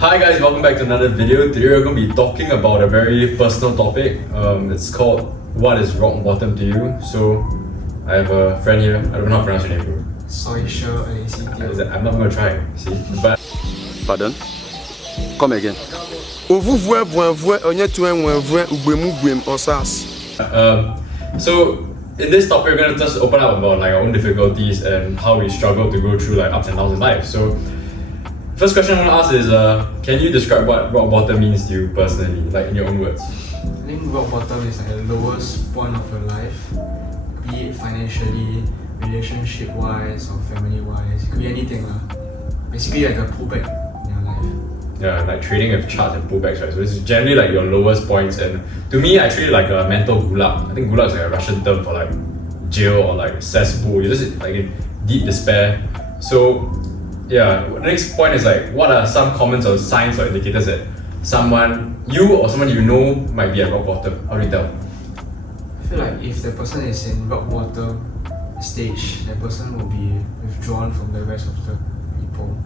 Hi guys, welcome back to another video. Today we're going to be talking about a very personal topic. It's called what is rock bottom to you. So I have a friend here. I don't know how to pronounce your name, bro. Soysha ACT. I'm not going to try. See, but Pardon? Come again. So in this topic, we're going to just open up about like our own difficulties and how we struggle to go through like ups and downs in life. So first question I want to ask is, can you describe what rock bottom means to you personally, like in your own words? I think rock bottom is like the lowest point of your life, be it financially, relationship wise, or family wise. It could be anything lah. Basically like a pullback in your life. Yeah, like trading with charts and pullbacks, right? So it's generally like your lowest points, and to me, I treat it like a mental gulag. I think gulag is like a Russian term for like jail or like cesspool. You're just like in deep despair. So yeah, the next point is like, what are some common or signs or indicators that you or someone you know might be at rock bottom? How do you tell? I feel like if the person is in rock bottom stage, that person will be withdrawn from the rest of the people.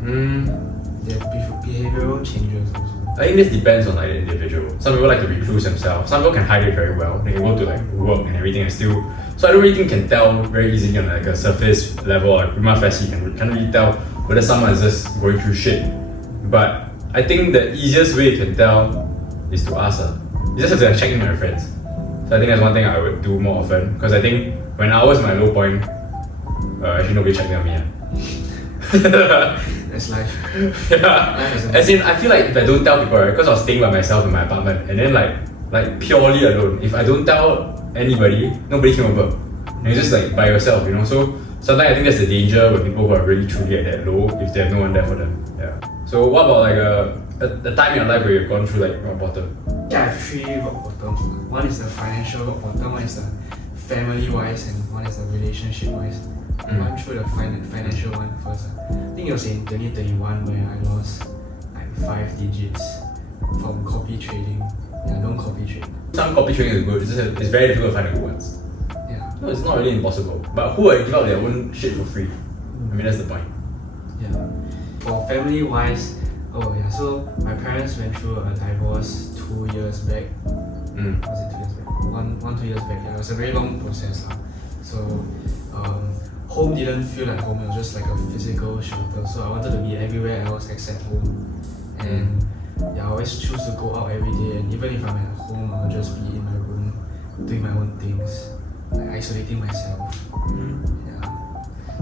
They have behavioral changes also. I think this depends on like the individual. Some people like to recluse themselves. Some people can hide it very well. They can go to like work and everything and still. So I don't really think can tell very easily on like a surface level. Like prima facie, can't really tell whether someone is just going through shit. But I think the easiest way you can tell is to ask her. You just have to check in with your friends. So I think that's one thing I would do more often, because I think when I was my low point, actually nobody checked in on me. That's life. Yeah. As in, I feel like if I don't tell people, right, because I was staying by myself in my apartment, and then like purely alone. If I don't tell anybody, nobody came over. And you're just like by yourself, you know. So sometimes I think that's the danger with people who are really truly at that low, if they have no one there for them. Yeah. So what about like a time in your life where you've gone through like rock bottom? Yeah, I have three rock bottoms. One is the financial rock bottom, one is the family wise, and one is the relationship wise. One through the financial one first. I think it was in 2031 where I lost like 5 digits from copy trading. Yeah, don't copy trade. Some copy trading is good. It's very difficult to find the good ones. Yeah. No, it's not really impossible. But who would give out their own shit for free? I mean, that's the point. Yeah. For family wise, so my parents went through a divorce 2 years back. Was it 2 years back? 2 years back. Yeah, it was a very long process. So home didn't feel like home, it was just like a physical shelter. So I wanted to be everywhere else except home. And yeah, I always choose to go out every day, and even if I'm at home, I'll just be in my room doing my own things, like isolating myself. Yeah.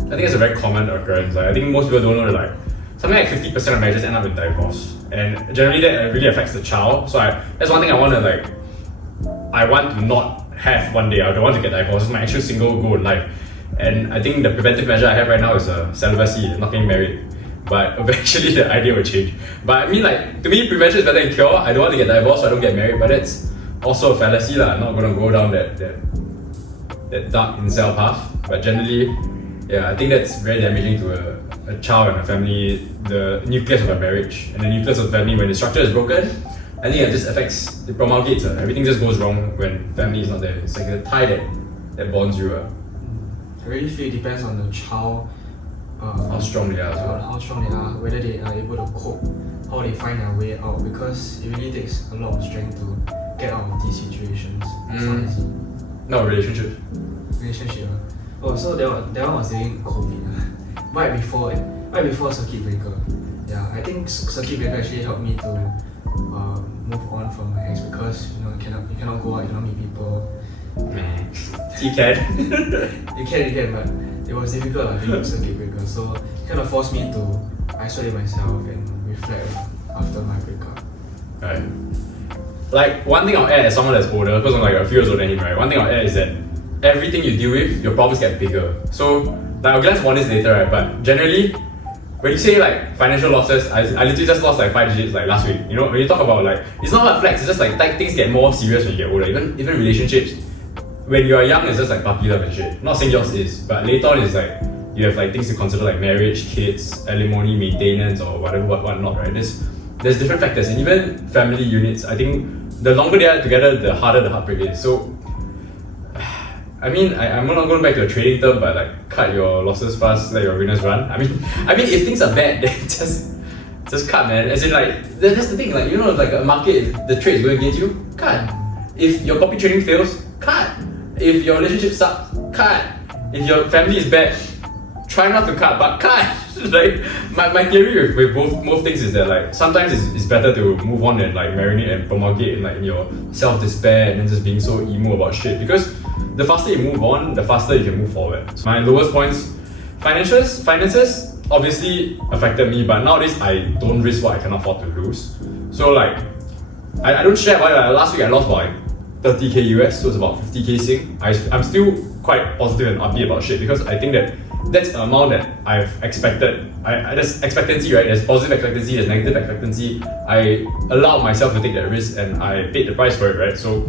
I think it's a very common occurrence. Like, I think most people don't know that like something like 50% of marriages end up in divorce, and generally that really affects the child. So that's one thing I want to I want to not have one day. I don't want to get divorced. It's my actual single goal in life. And I think the preventive measure I have right now is celibacy, not getting married. But eventually the idea will change. But I mean, like, to me, prevention is better than cure. I don't want to get divorced, so I don't get married. But that's also a fallacy. I'm not going to go down that dark incel path. But generally, yeah, I think that's very damaging to a child and a family, the nucleus of a marriage. And the nucleus of a family, when the structure is broken, I think it just affects, it promulgates. Everything just goes wrong when family is not there. It's like the tie that bonds you. I really feel it depends on the child. How strong they are as well. How strong they are, whether they are able to cope, how they find their way out, because it really takes a lot of strength to get out of these situations. It's not easy. No, relationship. So that one was during COVID. Right before circuit breaker. Yeah, I think circuit breaker actually helped me to move on from my ex, because you cannot go out, you cannot meet people. You can. You can, but it was difficult during circuit breaker. So it kind of forced me to isolate myself and reflect after my breakup. Right. Like, one thing I'll add as someone that's older, because I'm like a few years older than him, right? One thing I'll add is that everything you deal with, your problems get bigger. So, like, I'll glance on this later, right? But generally, when you say like financial losses, I literally just lost like 5 digits like last week. You know, when you talk about like, it's not like flex, it's just like things get more serious when you get older. Even relationships, when you are young, it's just like puppy love and shit. Not saying yours is, but later on, it's like you have like things to consider, like marriage, kids, alimony, maintenance, or whatever, whatnot, right? There's different factors, and even family units. I think the longer they are together, the harder the heartbreak is. So I mean, I'm not going back to a trading term, but like cut your losses fast, let your winners run. I mean, if things are bad, then just cut, man. As in, like, that's the thing. Like, you know, like a market, if the trade is going against you, cut. If your copy trading fails, cut. If your relationship sucks, cut. If your family is bad, try not to cut, but cut. Like, my theory with both things is that, like, sometimes it's better to move on and like marinate and promulgate in your self-despair and then just being so emo about shit. Because the faster you move on, the faster you can move forward. So my lowest points, finances obviously affected me, but nowadays I don't risk what I cannot afford to lose. So like, I don't share about it. Last week I lost about 30k US, so it's about 50k Sing. I'm still quite positive and upbeat about shit because I think that's an amount that I've expected. There's expectancy, right? There's positive expectancy, there's negative expectancy. I allowed myself to take that risk and I paid the price for it, right? So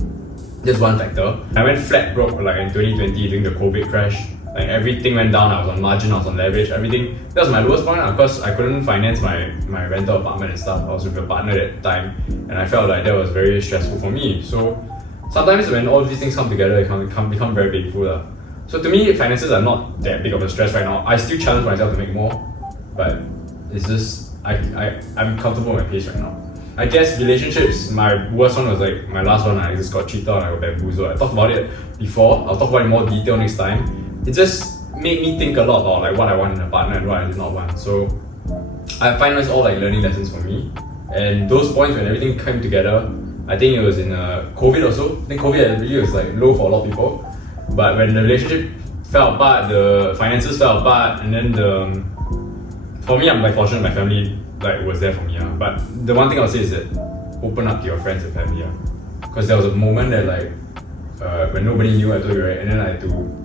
that's one factor. I went flat broke like in 2020 during the COVID crash. Like everything went down, I was on margin, I was on leverage, everything. That was my lowest point because I couldn't finance my rental apartment and stuff. I was with a partner at the time and I felt like that was very stressful for me. So sometimes when all these things come together, it can become very painful. So to me, finances are not that big of a stress right now. I still challenge myself to make more, but it's just, I'm comfortable with my pace right now. I guess relationships, my worst one was like my last one. I just got cheated on, I got bamboozled. I talked about it before, I'll talk about it in more detail next time. It just made me think a lot about like what I want in a partner and what I did not want. So I find this all like learning lessons for me. And those points when everything came together, I think it was in COVID also. I think COVID really was like low for a lot of people. But when the relationship fell apart, the finances fell apart, and then for me, I'm like fortunate my family like was there for me. But the one thing I'll say is that open up to your friends and family. Because there was a moment that like when nobody knew, I told you, right? And then I had to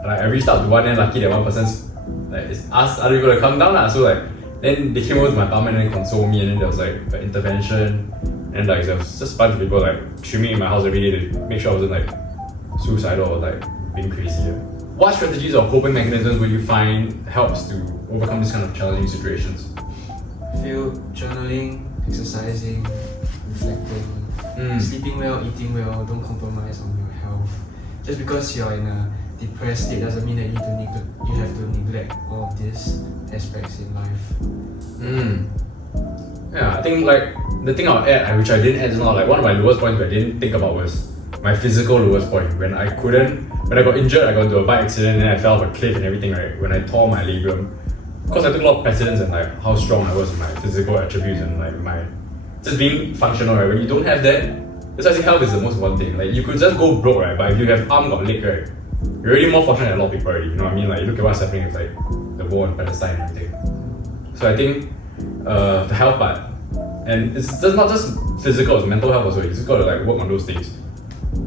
I reached out to one, and lucky that one person's like asked other people to come down. So like then they came over to my apartment and then console me, and then there was like an intervention, and like there was just a bunch of people like streaming in my house every day to make sure I wasn't like suicidal or like being crazy. What strategies or coping mechanisms would you find helps to overcome this kind of challenging situations? I feel journaling, exercising, reflecting, sleeping well, eating well, don't compromise on your health. Just because you're in a depressed state doesn't mean that you have to neglect all of these aspects in life. Yeah, I think like the thing I'll add, which I didn't add, is not like one of my lowest points I didn't think about was my physical lowest point. When I got injured, I got into a bike accident and then I fell off a cliff and everything, right? When I tore my labrum, because I took a lot of precedence in like how strong I was in my physical attributes and like my just being functional, right? When you don't have that, that's why I say health is the most important thing. Like you could just go broke, right? But if you have arm got leg, right? You're already more fortunate than a lot of people already. You know what I mean? Like you look at what's happening with like the war in Palestine and everything. So I think the health part, and it's just not just physical, it's mental health also. You just gotta like work on those things.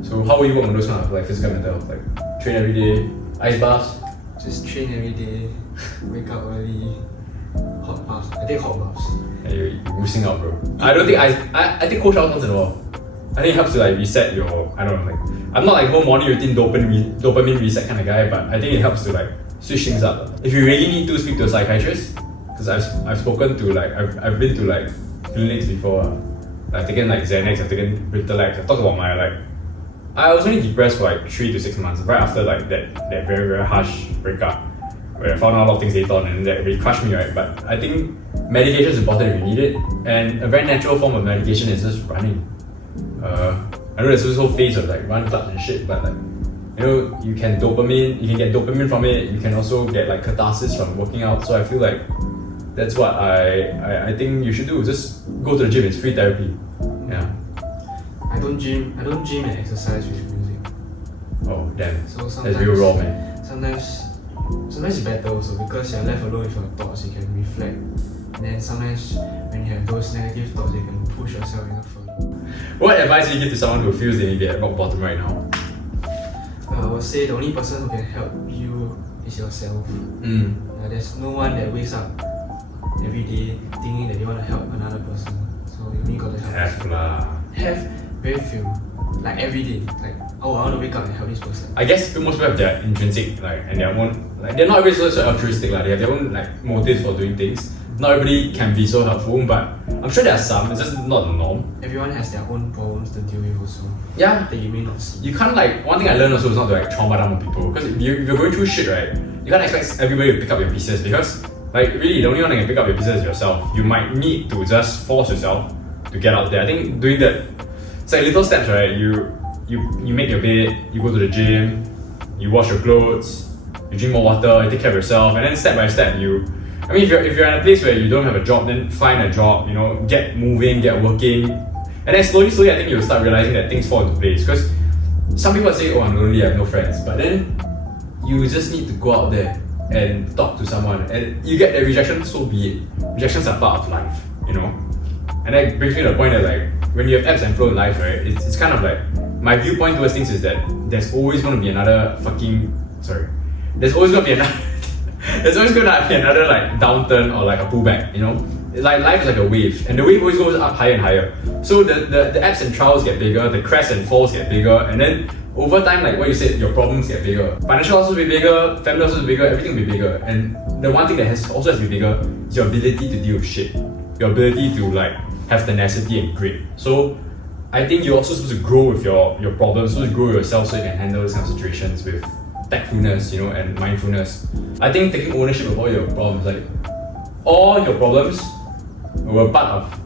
So how will you work on those kind of like physical and mental health? Like train every day, ice baths? Just train every day, wake up early, hot baths. I take hot baths. Hey, you're missing out, bro. I don't think I think cold showers once in a while. I think it helps to like reset your, I don't know, like I'm not like whole morning routine dopamine reset kind of guy, but I think it helps to like switch things up. If you really need to, speak to a psychiatrist, because I've spoken to like I've been to like clinics before. I've taken like Xanax, I've taken Ritalin. I've talked about my like I was only depressed for like 3 to 6 months right after like that very very harsh breakup where I found out a lot of things later on and that really crushed me, right? But I think medication is important if you need it, and a very natural form of medication is just running. I know there's this whole phase of like run clubs and shit, but like you know you can get dopamine from it. You can also get like catharsis from working out. So I feel like that's what I think you should do. Just go to the gym. It's free therapy. Yeah. I don't gym and exercise with music. Oh damn. So that's real raw, man. Sometimes it's better also because you're left alone with your thoughts. You can reflect. And then sometimes when you have those negative thoughts, you can push yourself even further. What advice do you give to someone who feels they may be at rock bottom right now? I would say the only person who can help you is yourself. There's no one that wakes up every day thinking that they want to help another person. So you only got to help. Have very few. Like every day. Like, oh, I want to wake up and help this person. I guess most people have their intrinsic and their own they're not really so altruistic, they have their own motives for doing things. Not everybody can be so helpful, but I'm sure there are some, it's just not the norm. Everyone has their own problems to deal with also. Yeah. That you may not see. You can't one thing I learned also is not to trauma down on people. Because if you're going through shit, right, you can't expect everybody to pick up your pieces because Like really, the only one that can pick up your pieces is yourself. You might need to just force yourself to get out there. I think doing that, it's like little steps, right? You make your bed, you go to the gym, you wash your clothes, you drink more water, you take care of yourself, and then step by step I mean, if you're in a place where you don't have a job, then find a job, you know, get moving, get working. And then slowly, I think you'll start realizing that things fall into place. Because some people say, oh, I'm lonely, I have no friends. But then you just need to go out there and talk to someone. And you get the rejection, so be it. Rejections are part of life, you know? And that brings me to the point that, like, when you have ebbs and flow in life, right, it's kind of like, my viewpoint towards things is that there's always going to be another there's always going to be another like downturn or like a pullback, you know? Like life is like a wave, and the wave always goes up higher and higher. So the ebbs and trials get bigger, the crests and falls get bigger, and then over time, like what you said, your problems get bigger. Financial losses will be bigger, family losses will be bigger, everything will be bigger. And the one thing that also has to be bigger is your ability to deal with shit. Your ability to like have tenacity and grit. So I think you're also supposed to grow with your problems, supposed to grow yourself so you can handle these kind of situations with tactfulness, you know, and mindfulness. I think taking ownership of all your problems, like all your problems were part of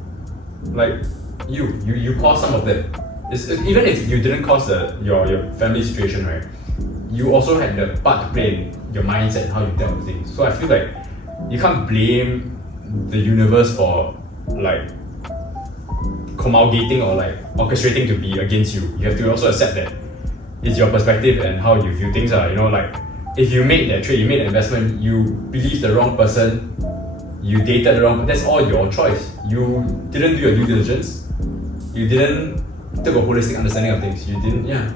like you caused some of them. Even if you didn't cause your family situation, right, you also had the part to play in your mindset and how you dealt with things. So I feel like you can't blame the universe for like promulgating or like orchestrating to be against you. You have to also accept that it's your perspective and how you view things are. You know, like if you made that trade, you made an investment, you believed the wrong person, you dated the wrong, that's all your choice. You didn't do your due diligence. You didn't take a holistic understanding of things. You didn't, yeah.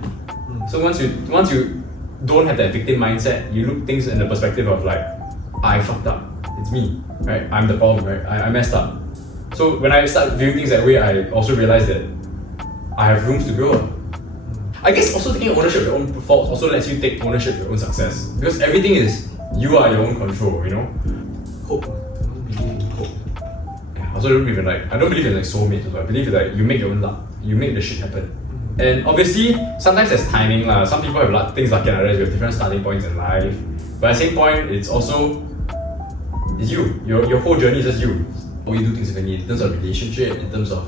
So once you don't have that victim mindset, you look things in the perspective of like, I fucked up. It's me, right? I'm the problem, right? I messed up. So when I start viewing things that way, I also realize that I have rooms to grow. I guess also taking ownership of your own faults also lets you take ownership of your own success. Because everything is, you are your own control, you know? Hope. I don't believe in hope. I also don't believe in like, I don't believe in like soulmates. I believe in like, you make your own luck. You make the shit happen. And obviously, sometimes there's timing lah. Some people have things lucky and others with different starting points in life. But at the same point, it's also, it's you. Your whole journey is just you. How you do things differently in terms of relationship, in terms of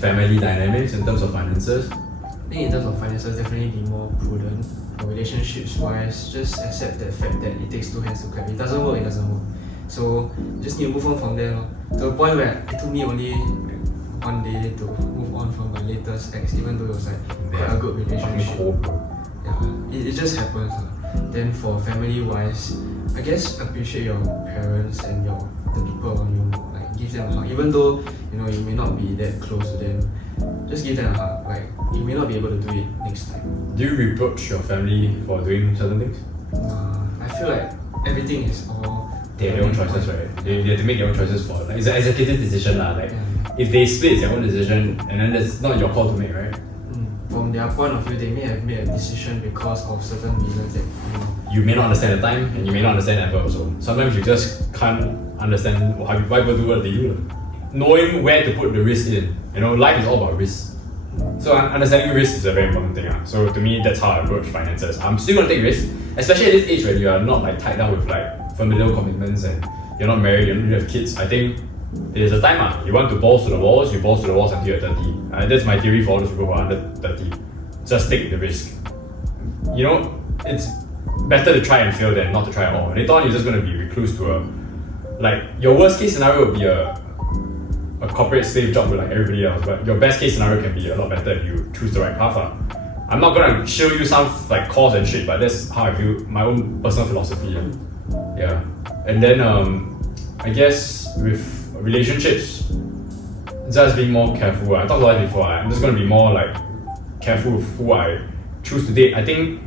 family dynamics, in terms of finances. I think in terms of finances, definitely be more prudent. For relationships wise, just accept the fact that it takes two hands to clap. It doesn't work, it doesn't work. So just need to move on from there. To the point where it took me only one day to move on from my latest ex, even though it was like quite a good relationship. Yeah, it just happens. Then for family wise, I guess appreciate your parents and the people around you more. Like give them a hug. Even though you know you may not be that close to them, just give them a hug. Like you may not be able to do it next time. Do you reproach your family for doing certain things? I feel like everything is all they have their own choices, right? They have to make their own choices for like, it's an executive decision lah. Like if they split, it's their own decision, and then that's not your call to make, right? From their point of view, they may have made a decision because of certain reasons that you may not understand the time, and you may not understand the effort also. Sometimes you just can't understand why people do what they do. Knowing where to put the risk in, you know, life is all about risk. So understanding risk is a very important thing. So to me, that's how I approach finances. I'm still gonna take risks, especially at this age where you are not like tied down with like familial commitments and you're not married, you don't have kids. I think there's a time you want to balls to the walls, you balls to the walls until you're 30. That's my theory for all those people who are under 30. Just take the risk. You know, it's better to try and fail than not to try at all. Later on, you're just going to be recluse to your worst case scenario would be a corporate slave job with like everybody else, but your best case scenario can be a lot better if you choose the right path. I'm not going to show you some like course and shit, but that's how I view my own personal philosophy. Yeah. And then I guess with relationships, just being more careful. I talked about it before. I'm just going to be more like careful with who I choose to date. I think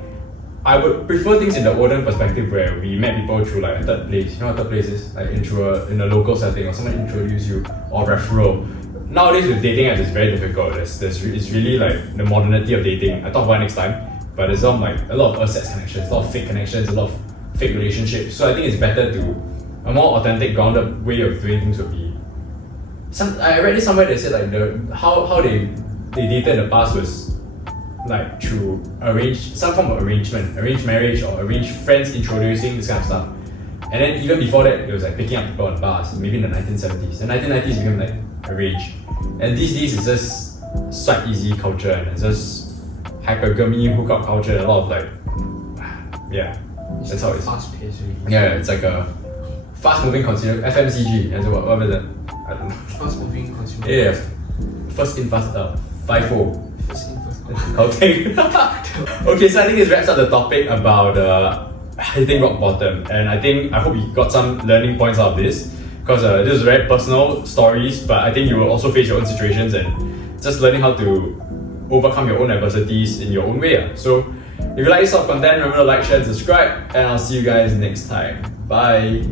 I would prefer things in the olden perspective where we met people through like a third place. You know what third place is? Like in a local setting, or someone introduce you, or referral. Nowadays with dating apps, it's very difficult. It's really like the modernity of dating. I talk about it next time, but there's a lot of assets connections, a lot of fake connections, a lot of fake relationships. So I think it's better to a more authentic, grounded way of doing things would be. I read this somewhere that said like how they dated in the past was like through some form of arranged marriage or arranged friends introducing this kind of stuff. And then even before that, it was like picking up people on bars, maybe in the 1970s. The 1990s became like a rage. And these days it's just swipe easy culture and it's just hypergamy, hookup culture, and a lot of like, yeah, It's that's how it is. fast paced really. Yeah, it's like a fast moving consumer, FMCG, and so what was that? I don't know. Fast moving consumer. Yeah, first in, fast out. FIFO. First in, first out. Okay. Okay, so I think this wraps up the topic about hitting rock bottom, and I hope you got some learning points out of this, because this is very personal stories, but I think you will also face your own situations and just learning how to overcome your own adversities in your own way. So if you like this sort of content, remember to like, share, and subscribe, and I'll see you guys next time. Bye.